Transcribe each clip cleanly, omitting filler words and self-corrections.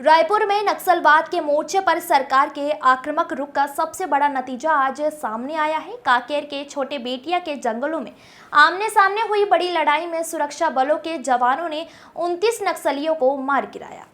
रायपुर में नक्सलवाद के मोर्चे पर सरकार के आक्रामक रुख का सबसे बड़ा नतीजा आज सामने आया है। कांकेर के छोटे बेटिया के जंगलों में आमने सामने हुई बड़ी लड़ाई में सुरक्षा बलों के जवानों ने 29 नक्सलियों को मार गिराया।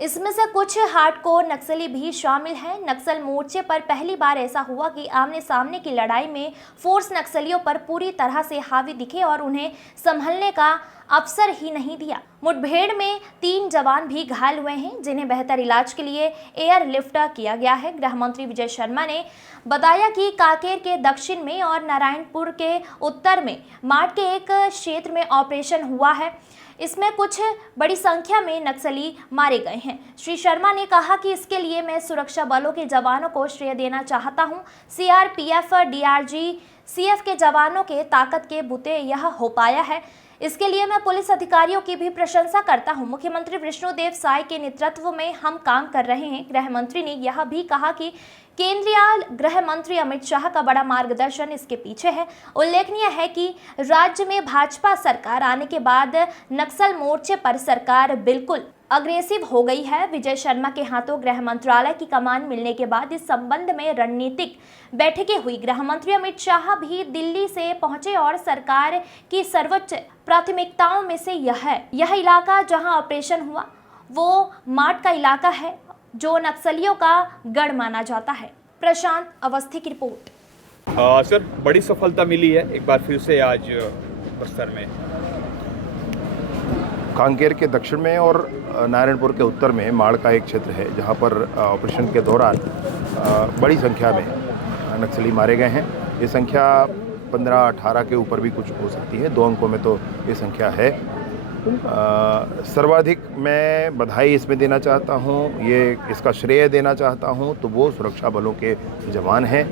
इसमें से कुछ हार्डकोर नक्सली भी शामिल हैं। नक्सल मोर्चे पर पहली बार ऐसा हुआ कि आमने सामने की लड़ाई में फोर्स नक्सलियों पर पूरी तरह से हावी दिखे और उन्हें संभलने का अवसर ही नहीं दिया। मुठभेड़ में 3 जवान भी घायल हुए हैं, जिन्हें बेहतर इलाज के लिए एयरलिफ्ट किया गया है। गृह मंत्री विजय शर्मा ने बताया कि कांकेर के दक्षिण में और नारायणपुर के उत्तर में मार्ट के एक क्षेत्र में ऑपरेशन हुआ है। इसमें कुछ बड़ी संख्या में नक्सली मारे गए हैं। श्री शर्मा ने कहा कि इसके लिए मैं सुरक्षा बलों के जवानों को श्रेय देना चाहता हूं। सीआरपीएफ, डीआरजी, सीएफ के जवानों के ताकत के बुते यह हो पाया है। इसके लिए मैं पुलिस अधिकारियों की भी प्रशंसा करता हूं। मुख्यमंत्री विष्णुदेव साय के नेतृत्व में हम काम कर रहे हैं। गृह मंत्री ने यह भी कहा कि केंद्रीय गृह मंत्री अमित शाह का बड़ा मार्गदर्शन इसके पीछे है। उल्लेखनीय है कि राज्य में भाजपा सरकार आने के बाद नक्सल मोर्चे पर सरकार बिल्कुल अग्रेसिव हो गई है। विजय शर्मा के हाथों गृह मंत्रालय की कमान मिलने के बाद इस संबंध में रणनीतिक बैठकें हुई। गृह मंत्री अमित शाह भी दिल्ली से पहुंचे और सरकार की सर्वोच्च प्राथमिकताओं में से यह इलाका जहां ऑपरेशन हुआ वो मार्ट का इलाका है, जो नक्सलियों का गढ़ माना जाता है। प्रशांत अवस्थी की रिपोर्ट। सर, बड़ी सफलता मिली है एक बार फिर से आज बस्तर में। कांकेर के दक्षिण में और नारायणपुर के उत्तर में माड़ का एक क्षेत्र है, जहां पर ऑपरेशन के दौरान बड़ी संख्या में नक्सली मारे गए हैं। ये संख्या 15-18 के ऊपर भी कुछ हो सकती है, 2 अंकों में तो ये संख्या है। सर्वाधिक मैं बधाई इसमें देना चाहता हूँ, ये इसका श्रेय देना चाहता हूँ तो वो सुरक्षा बलों के जवान हैं।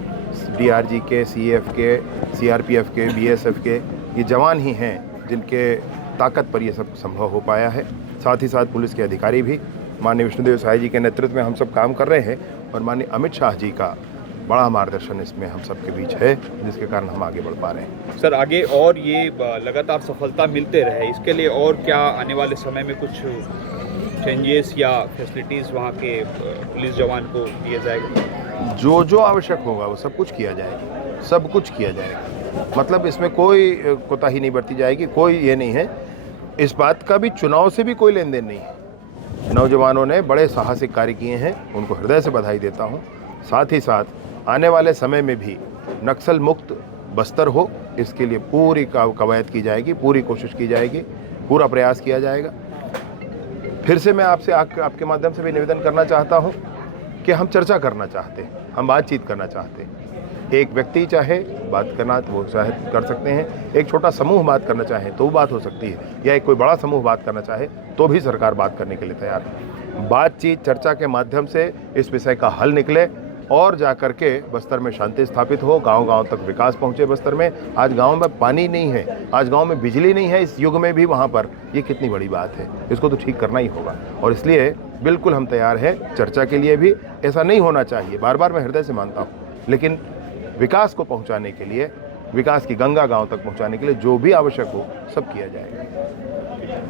डीआरजी के, सीएफ के, सीआरपीएफ के, बीएसएफ के ये जवान ही हैं जिनके ताकत पर ये सब संभव हो पाया है। साथ ही साथ पुलिस के अधिकारी भी माननीय विष्णुदेव साय जी के नेतृत्व में हम सब काम कर रहे हैं और माननीय अमित शाह जी का बड़ा मार्गदर्शन इसमें हम सब के बीच है, जिसके कारण हम आगे बढ़ पा रहे हैं। सर, आगे और ये लगातार सफलता मिलते रहे, इसके लिए और क्या आने वाले समय में कुछ चेंजेस या फैसिलिटीज़ वहाँ के पुलिस जवान को दिए जाएगा? जो आवश्यक होगा वो सब कुछ किया जाएगा, सब कुछ किया जाएगा। मतलब इसमें कोई कोताही नहीं बरती जाएगी। कोई ये नहीं है, इस बात का भी चुनाव से भी कोई लेन देन नहीं है। नौजवानों ने बड़े साहसिक कार्य किए हैं, उनको हृदय से बधाई देता हूँ। साथ ही साथ आने वाले समय में भी नक्सल मुक्त बस्तर हो, इसके लिए पूरी कवायद की जाएगी, पूरी कोशिश की जाएगी, पूरा प्रयास किया जाएगा। फिर से मैं आपसे आपके माध्यम से भी निवेदन करना चाहता हूँ कि हम चर्चा करना चाहते हैं, हम बातचीत करना चाहते हैं। एक व्यक्ति चाहे बात करना तो वो चाहे कर सकते हैं, एक छोटा समूह बात करना चाहे तो वो बात हो सकती है, या एक कोई बड़ा समूह बात करना चाहे तो भी सरकार बात करने के लिए तैयार है। बातचीत, चर्चा के माध्यम से इस विषय का हल निकले और जाकर के बस्तर में शांति स्थापित हो, गांव-गांव तक विकास पहुंचे। बस्तर में आज गांव में पानी नहीं है, आज गांव में बिजली नहीं है, इस युग में भी वहां पर ये कितनी बड़ी बात है। इसको तो ठीक करना ही होगा और इसलिए बिल्कुल हम तैयार हैं चर्चा के लिए भी। ऐसा नहीं होना चाहिए, बार बार मैं हृदय से मानता हूँ, लेकिन विकास को पहुँचाने के लिए, विकास की गंगा गाँव तक पहुँचाने के लिए जो भी आवश्यक हो सब किया जाएगा।